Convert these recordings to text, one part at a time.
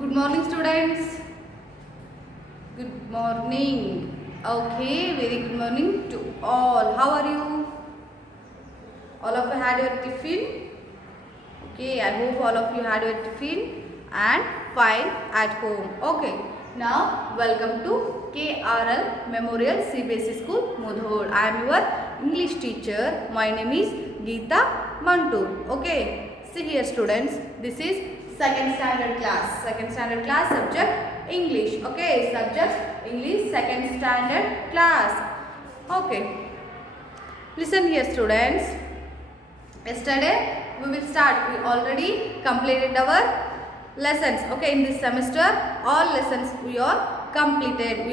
Good morning, students. Good morning. Okay, very good morning to all. How are you? All of you had your tiffin? Okay, I hope all of you had your tiffin and fine at home. Okay, now welcome to KRL Memorial CBSE School, Mudhol. I am your English teacher. My name is Geeta Mantur. Okay, see here, students. This is second standard class. Second standard class subject English. Okay, subject English second standard class. Okay, listen here, students. Yesterday we will start. We already completed our lessons. Okay, in this semester all lessons we are completed.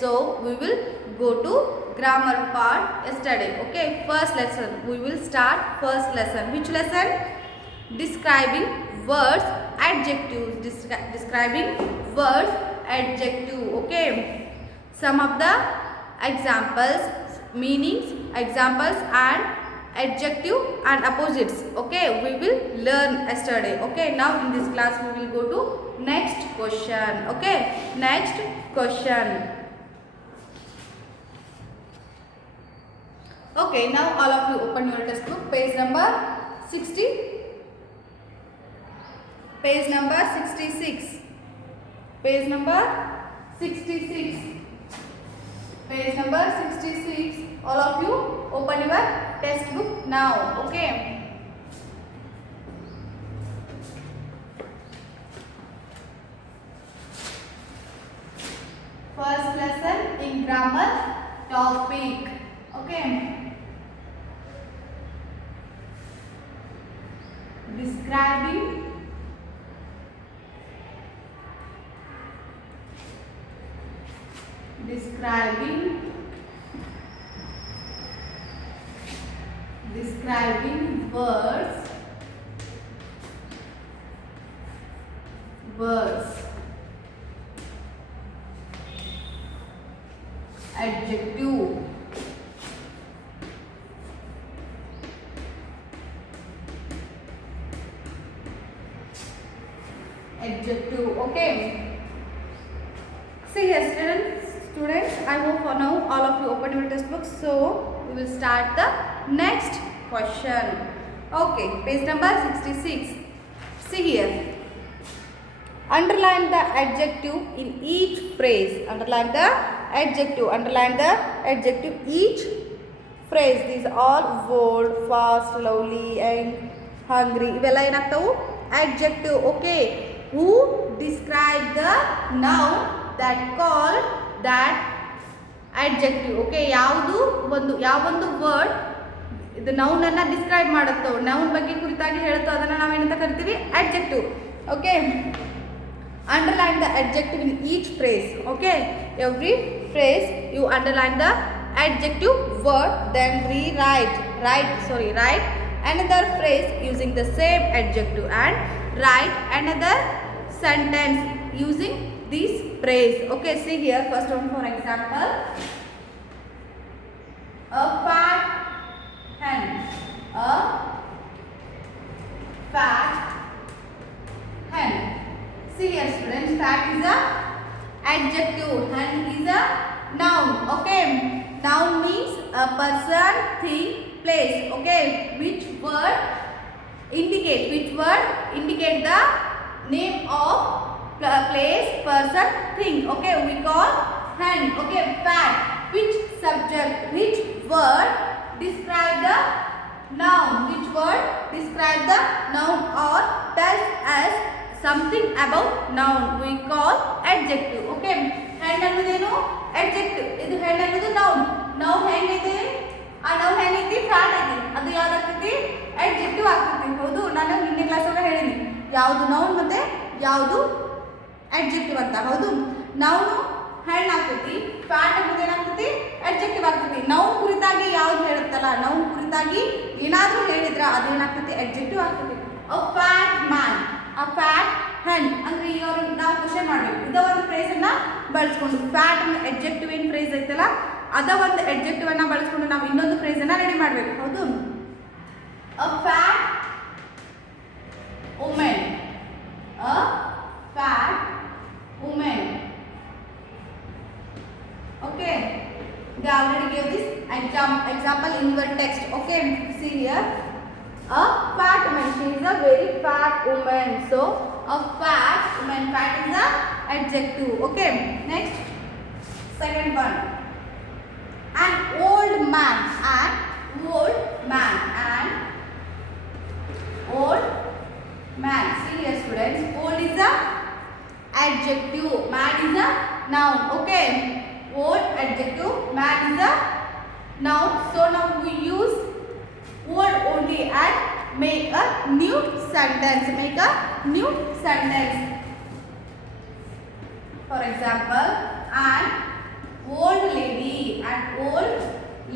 So we will go to grammar part yesterday. Okay, first lesson we will start. First lesson, which lesson? Describing words, adjectives. Describing words, adjective. Okay, some of the examples, meanings, examples and adjective and opposites. Okay, we will learn yesterday. Okay, now in this class we will go to next question. Okay, next question. Okay, now all of you open your textbook, page number 60, page number 66, page number 66, page number 66. All of you open your textbook now. Okay, first lesson in grammar topic. Okay, describing words, adjective, okay. See here, students, I hope for now all of you open your textbooks. So we will start the next question. Okay, page number 66. See here. Underline the adjective in each phrase. Underline the adjective each phrase. These are all bold, fast, slowly, and hungry. ಇವೆಲ್ಲ ಏನಾಗ್ತಾವು adjective. Okay, who describe the noun that called that adjective. Okay, ಯಾವೊಂದು word ಇದು noun ಅನ್ನ describe ಮಾಡುತ್ತೋ, noun ಬಗ್ಗೆ ಕುರಿತಾಗಿ ಹೇಳುತ್ತೋ ಅದನ್ನ ನಾವೇನಂತ ಕರಿತೀವಿ adjective. Okay, underline the adjective in each phrase. Okay, every phrase you underline the adjective word, then write another phrase using the same adjective and write another sentence using this phrase. Okay, see here, first one for example, a fat hen. A fat hen. See here, students, fat is a adjective, hen is a noun. Okay, noun means a person, thing, place. Okay, which word indicate the name of place, person, thing. Okay, we call hen. Okay, fat. Which subject, which word describe the noun, or tells us something about noun, we call adjective. Okay, hen ಅನ್ನೋದೇನು adjective, ಇದು hen ಅನ್ನೋದು noun ಹೆಂಗೈತೆ, ಆ noun ಹೆಂಗೈತಿ, fat ಐತಿ, ಅದು ಯಾವ್ದಾಗ್ತೈತಿ adjective ಆಗ್ತೈತಿ. ಹೌದು, ನಾನು ನಿನ್ನೆ ಕ್ಲಾಸ್ ಒಳಗೆ ಹೇಳಿನಿ ಯಾವುದು noun ಮತ್ತೆ ಯಾವುದು adjective ಅಂತ. ಹೌದು, noun hen ಆಗ್ತೈತಿ, fat ಅನ್ನೋದು ಏನಾಗ್ತೈತಿ adjective ಆಗ್ತೈತಿ. noun ಕುರಿತಾಗಿ ಯಾವ್ದು ಹೇಳುತ್ತಲ್ಲ, noun ಕುರಿತಾಗಿ ಏನಾದರೂ ಹೇಳಿದ್ರ ಅದು ಏನಾಗ್ತೈತಿ adjective ಆಗ್ತೈತಿ. a fat man, a fat hen ಅಂದ್ರೆ ಈಗ ನಾವು ಕ್ವಶನ್ ಮಾಡಬೇಕು, ಇದ ಒಂದು ಫ್ರೇಸ್ ಅನ್ನ ಬಳಸ್ಕೊಂಡು ಫ್ಯಾಟ್ ಅನ್ನ adjective ಏನು ಫ್ರೇಸ್ ಐತಲ್ಲ ಅದ ಒಂದು adjective ಅನ್ನ ಬಳಸ್ಕೊಂಡು ನಾವು ಇನ್ನೊಂದು ಫ್ರೇಸ್ ಅನ್ನ ರೆಡಿ ಮಾಡಬೇಕು. ಹೌದು, a fat woman, a example in your text. Okay, see here. A fat woman. She is a very fat woman. So a fat woman. Fat is a adjective. Okay. Next, second one. An old man. An old man. An old man. See here, students. Old is a adjective. Man is a noun. Okay. Old adjective. Man is a noun. So now we use old only and make a new sentence. Make a new sentence. For example, an old lady. An old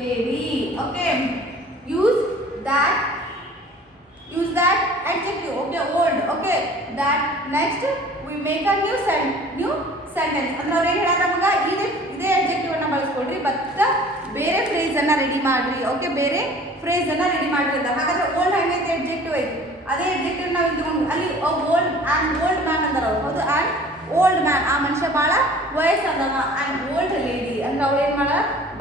lady. Okay. Use that adjective. Okay, old. Okay. That next we make a new sentence. ಅಂದ್ರೆ ಅವ್ರು ಏನು ಹೇಳ್ಯಾರ ನಮಗೆ ಇದೇ adjective ಅನ್ನು ಬಳಸ್ಕೊಳ್ರಿ but ಬೇರೆ phrase ಅನ್ನ ready ಮಾಡ್ರಿ. ಓಕೆ, ಬೇರೆ ಫ್ರೇಸ್ ಅನ್ನ ರೆಡಿ ಮಾಡ್ರಿ ಅಂತ. ಹಾಗಾದ್ರೆ ಓಲ್ಡ್ ಹೆಂಗೈತಿ adjective ಐತಿ. ಅದೇ adjective ನಾವು ಇಟ್ಕೊಂಡು ಅಲ್ಲಿ ಓಲ್ಡ್ ಮ್ಯಾನ್ ಅಂದಾರ. ಹೌದು, ಆ್ಯಂಡ್ ಓಲ್ಡ್ ಮ್ಯಾನ್, ಆ ಮನುಷ್ಯ ಭಾಳ ವಯಸ್ಸಾದವ. ಆ್ಯಂಡ್ ಓಲ್ಡ್ ಲೇಡಿ ಅಂದ್ರೆ ಅವಳು ಏನು ಮಾಡ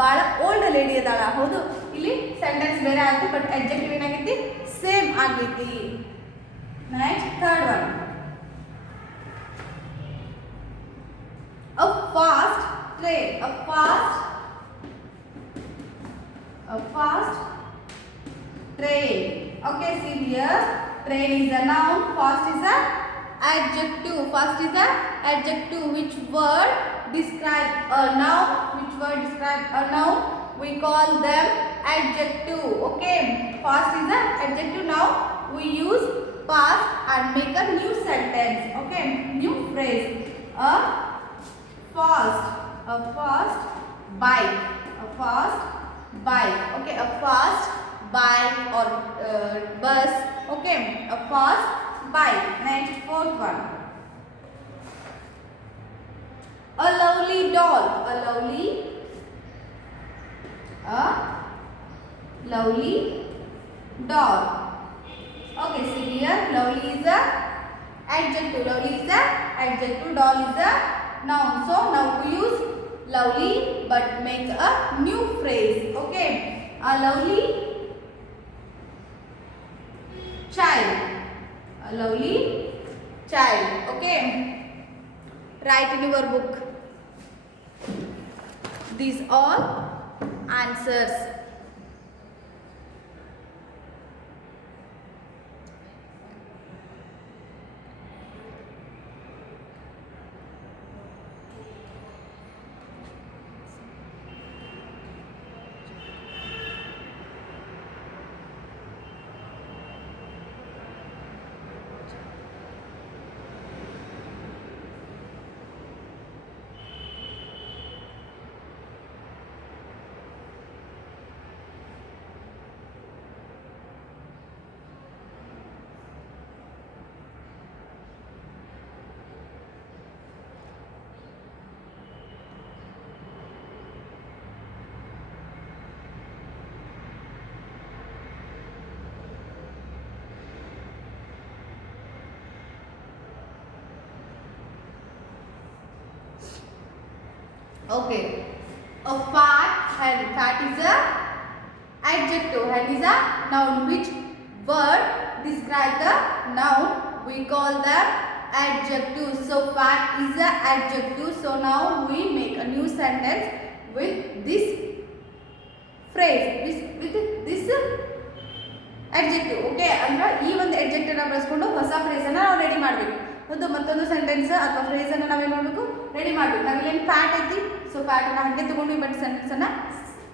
ಭಾಳ ಓಲ್ಡ್ ಲೇಡಿ ಅದಾಳ. ಹೌದು, ಇಲ್ಲಿ ಸೆಂಟೆನ್ಸ್ ಬೇರೆ ಆಯ್ತು ಬಟ್ adjective ಏನಾಗೈತಿ ಸೇಮ್ ಆಗೈತಿ. Next third one. A fast train. A fast train. Okay, see here. Train is a noun. Fast is a adjective. Fast is a adjective. Which word describe a noun? Which word describe a noun? We call them adjective. Okay. Fast is a adjective. Now we use past and make a new sentence. Okay. New phrase. A fast bike. A fast bike. Okay, a fast bike or bus. Okay, a fast bike. Next, fourth one. A lovely doll. A lovely doll. Okay, see here. Lovely is a adjective. Lovely is a adjective. Doll is a noun. So now we use lovely but make a new phrase. Okay, a lovely child. A lovely child. Okay, write in your book these all answers. Okay, a fat is a adjective. Hen is a noun. Which word describe the noun? We call them adjective. So fat is a adjective. So now we make a new sentence with this phrase. With this adjective. Okay, ಅಂದ್ರೆ ಈ ಒಂದು adjective ಅನ್ನು ಬಳಸಿಕೊಂಡು ಹೊಸ phrase ಅನ್ನು ನಾವು ready ಮಾಡಬೇಕು. ಒಂದು ಮತ್ತೊಂದು ಸೆಂಟೆನ್ಸ್ ಅಥವಾ ಫ್ರೇಸ್ ಅನ್ನು ನಾವೇನು ಮಾಡಬೇಕು ರೆಡಿ ಮಾಡಬೇಕು. ನಾವಿಲ್ಲೇನು ಫ್ಯಾಟ್ ಐತಿ, ಸೊ ಫ್ಯಾಟ್ ಅನ್ನು ಹಾಗೆ ತಗೊಂಡು ಬಟ್ ಸೆಂಟೆನ್ಸ್ ಅನ್ನು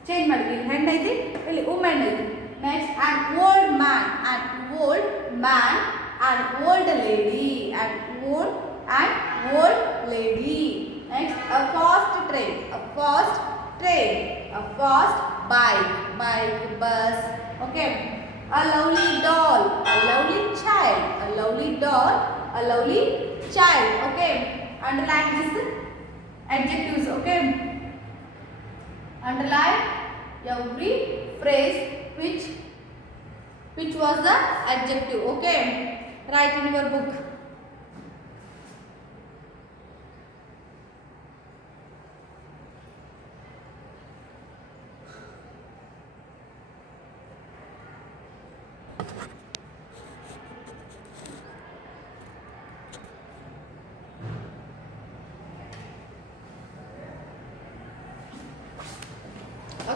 ಚೇಂಜ್ ಮಾಡಿದ್ವಿ. ಇಲ್ಲಿ ಹೆಣ್ಣು ಐತಿ, ಇಲ್ಲಿ ವುಮೆನ್ ಐತಿ. Next and old man. And old lady. And old lady. Next a fast train. A fast bike. Bus. Okay, a lovely doll. A lovely child. A lovely child. Okay, underline this adjectives. Okay, underline every phrase which was the adjective. Okay, write in your book.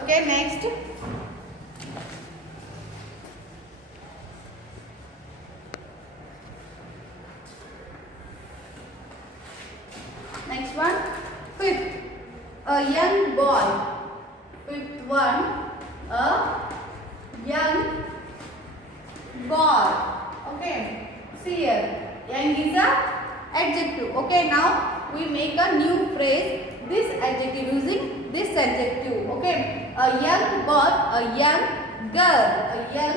Okay, next. Next one, fifth, a young boy. Fifth one, a young boy. Okay, see here, young is a adjective. Okay, now we make a new phrase. This adjective using this adjective. Okay, a young boy, a young girl, a young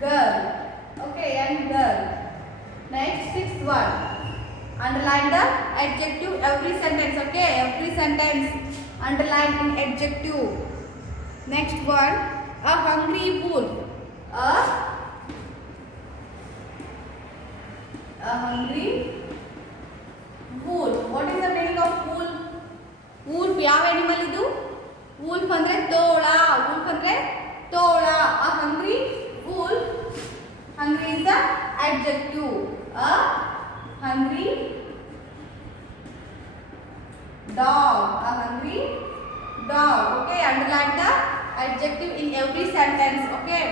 girl. Okay, young girl. Next, sixth one. Underline the adjective every sentence. Okay, every sentence underline in adjective. Next one, a hungry wolf. A hungry wolf. What is the meaning of wolf? Wolf ಯಾವ animal ಇದು? Wolf ಅಂದ್ರೆ ತೋಳ. Wolf ಅಂದ್ರೆ ತೋಳ. A hungry wolf. Hungry is the adjective. A hungry dog. A hungry dog. Okay, underline the adjective in every sentence. Okay.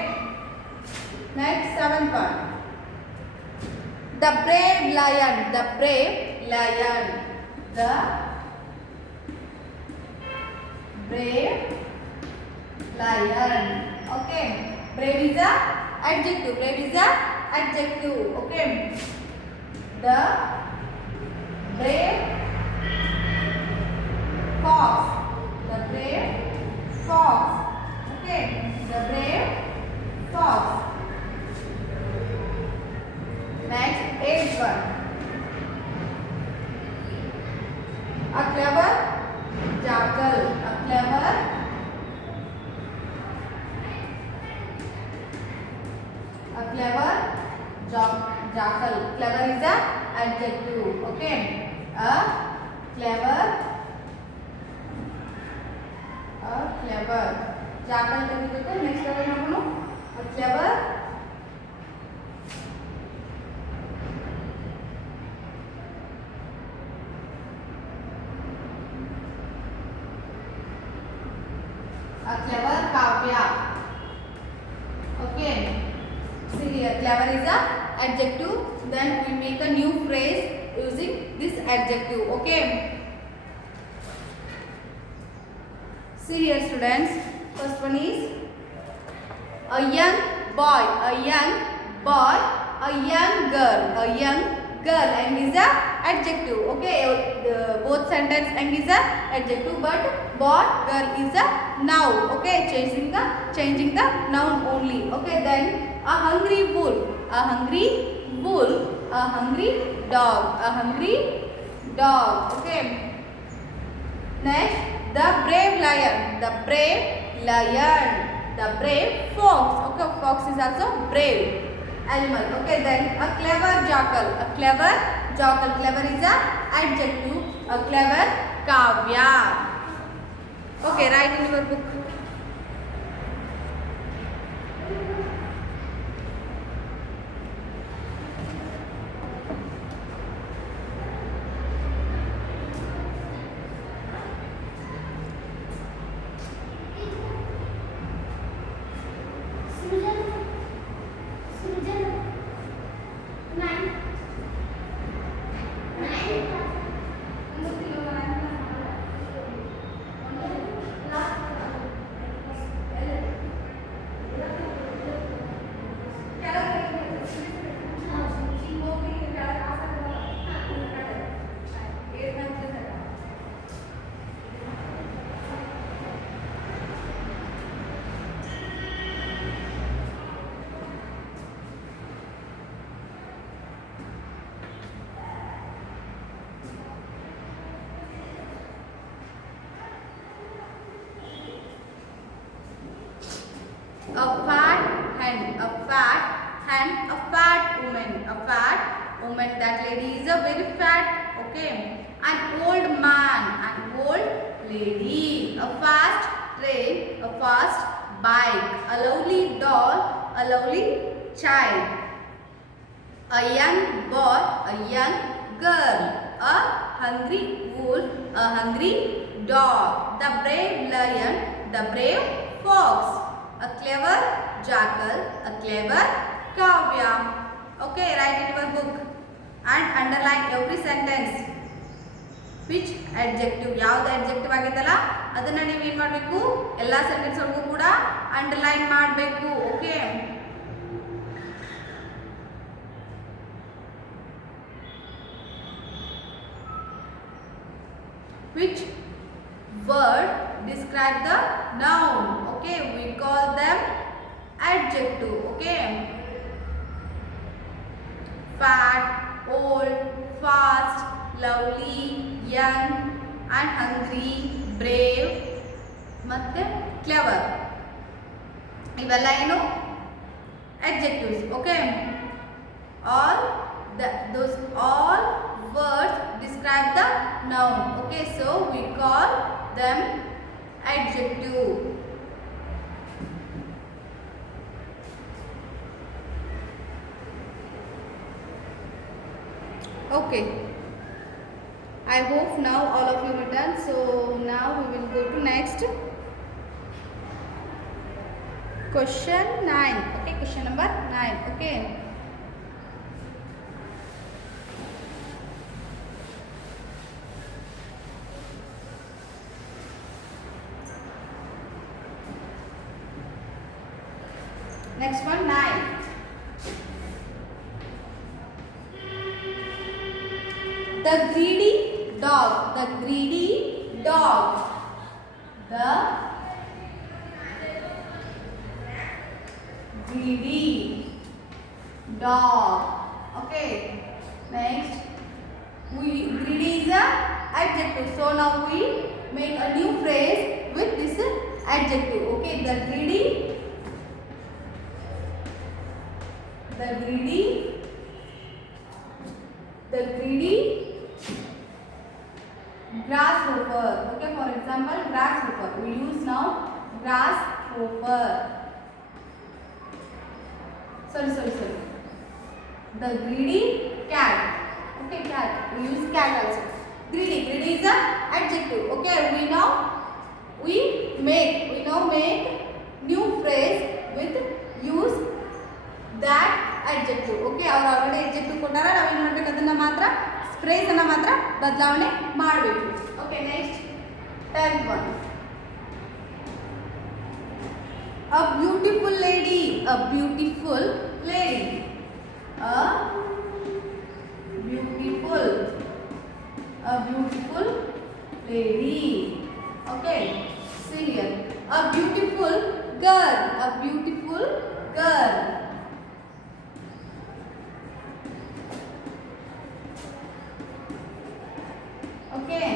Next, seventh one. The brave lion. The brave lion. The brave lion. Okay. Brave is a adjective. Brave is a adjective. Okay. The brave fox. The brave fox. Okay. The brave fox. Next, eighth one. A clever jackal. A clever jackal. Clever is a adjective. Okay. A clever jackal ತೆಗೆದುಕೊಂಡು next level ನೋಡೋಣ. A clever kavya. Okay. See here, clever is a adjective. Then we make a new phrase using this adjective. Okay. See here, students. First one is a young boy, a young boy, a young girl, a young girl. And is a adjective. Okay. Both sentence and is a adjective, but boy, girl is a noun. Okay. Changing the noun only. Okay. Then a hungry wolf, a hungry wolf, a hungry dog, a hungry dog. Okay. Next, the brave lion, the brave lion, the brave fox. Okay, fox is also brave animal. Okay, then a clever jackal, a clever jackal. Clever is a adjective. A clever kavya. Okay, write in your book. A fat hen, a fat hen, a fat woman, a fat woman. That lady is a very fat. Okay. An old man, an old lady. A fast train, a fast bike. A lovely doll, a lovely child. A young boy, a young girl. a hungry wolf, a hungry dog, the brave lion, the brave fox, a clever jackal, a clever Kavya. Okay, write in your book and underline every sentence. Which adjective, ಯಾವುದು adjective ಆಗಿದೆಲ್ಲ ಅದನ್ನ ನೀವು ಏನು ಮಾಡಬೇಕು, ಎಲ್ಲ sentence ಒಳಗೂ ಕೂಡ underline ಮಾಡಬೇಕು. Okay, which word describe the noun? Okay, we call them adjective. Okay, fat, old, fast, lovely, young and hungry, brave ಮತ್ತೆ clever. ಇವೆಲ್ಲ ಏನು adjectives. Okay, all words describe the noun. Okay, so we call them adjective. Okay, I hope now all of you are done. So now we will go to next question 9. Okay, question number 9. Okay, next one, 9. The greedy dog, the greedy dog, the greedy dog. Okay, next, greedy is a adjective, so now we make a new phrase with this adjective. Okay, the greedy grasshopper. Okay, for example, grasshopper. We use now grasshopper. Sorry. The greedy cat. Okay, cat. We use cat also. Greedy is a adjective. Okay, we now make new phrase with use that adjective. Okay, ಅವರು already adjective ಕೊಟ್ಟಾರ, ನಾವು ಏನು ಮಾಡಬೇಕು, ಅದನ್ನ ಮಾತ್ರ phrase ಅನ್ನ ಮಾತ್ರ ಬದಲಾವಣೆ ಮಾಡಬೇಕು. Okay, next 10th one. A beautiful lady, a beautiful lady, a beautiful lady. Okay, see here, a beautiful girl, a beautiful girl. Okay,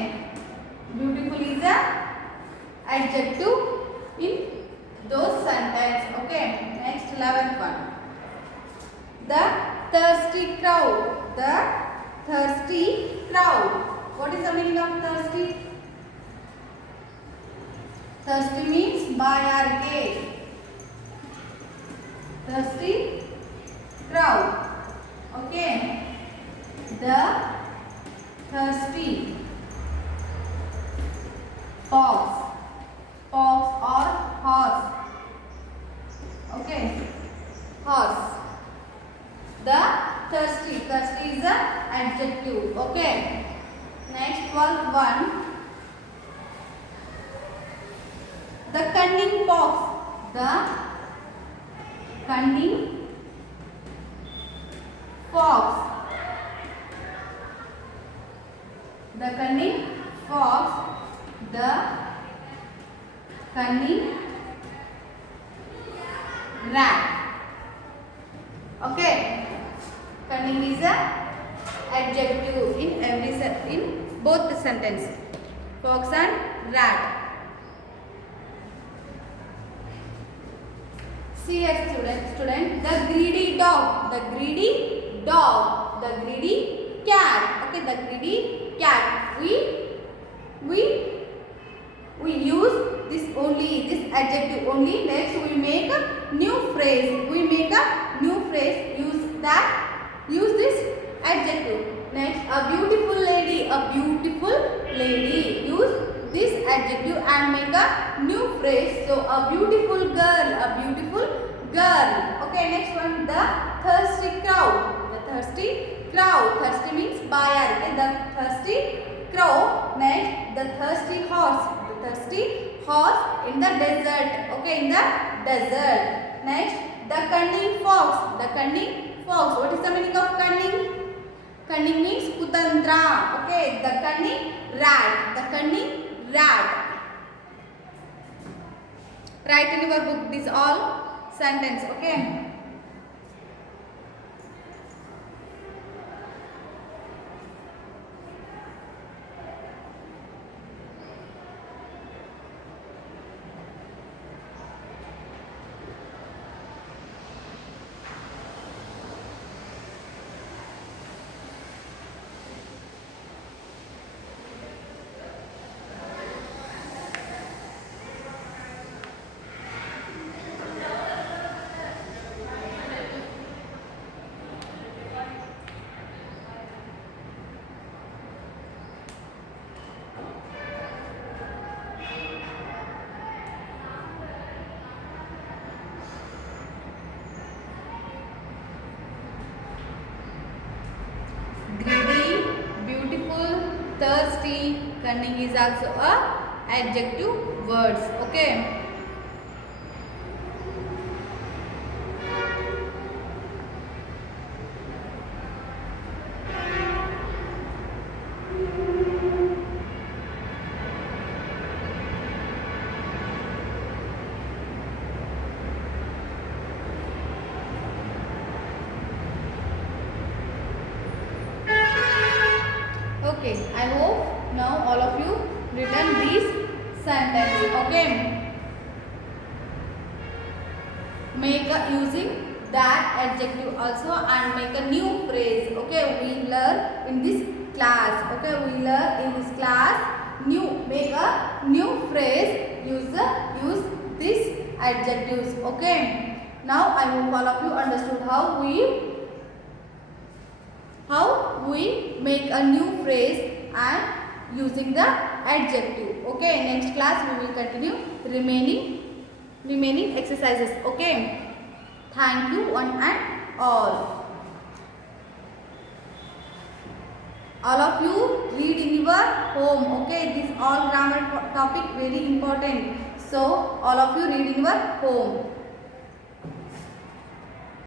beautiful is a adjective in those sentence. Okay, next 11th one. The thirsty crowd, the thirsty crowd. What is the meaning of thirsty? Thirsty means bayarge. Thirsty crowd. Okay, the thirsty fox or horse. Okay, horse. The thirsty is a adjective. Okay, next 12th one. The cunning fox, the cunning fox, the cunning fox, the cunning rat. Okay, cunning is a adjective in both the sentence, fox and rat. See here, student, the greedy dog, the greedy cat. Okay, the greedy cat. We use this adjective only. Next, we make a new phrase. Use this adjective. Next, a beautiful lady. A beautiful lady. Use this adjective and make a new phrase. So, a beautiful girl. A beautiful girl. Okay, next one, the thirsty crowd. The thirsty crowd. Thirsty means buyer. Okay, the thirsty crowd. Next, the thirsty horse. The thirsty horse in the desert. Okay, in the desert. Next, the cunning fox. The cunning fox. What is the meaning of cunning? Cunning means kutantra. Okay, the cunning rat. The cunning rat. Write in your book this all sentence. Okay. Greedy, beautiful, thirsty, cunning is also a adjective words. Okay. Okay, I hope now all of you written these sentence. Okay, make a using that adjective also and make a new phrase. Okay, we learn in this class. Okay, we learn in this class make a new phrase. Use these adjectives. Okay, now I hope all of you understood how we make a new phrase and using the adjective. Okay, next class we will continue remaining exercises. Okay, thank you one and all. All of you read in your home. Okay, this all grammar topic very important. So all of you read in your home.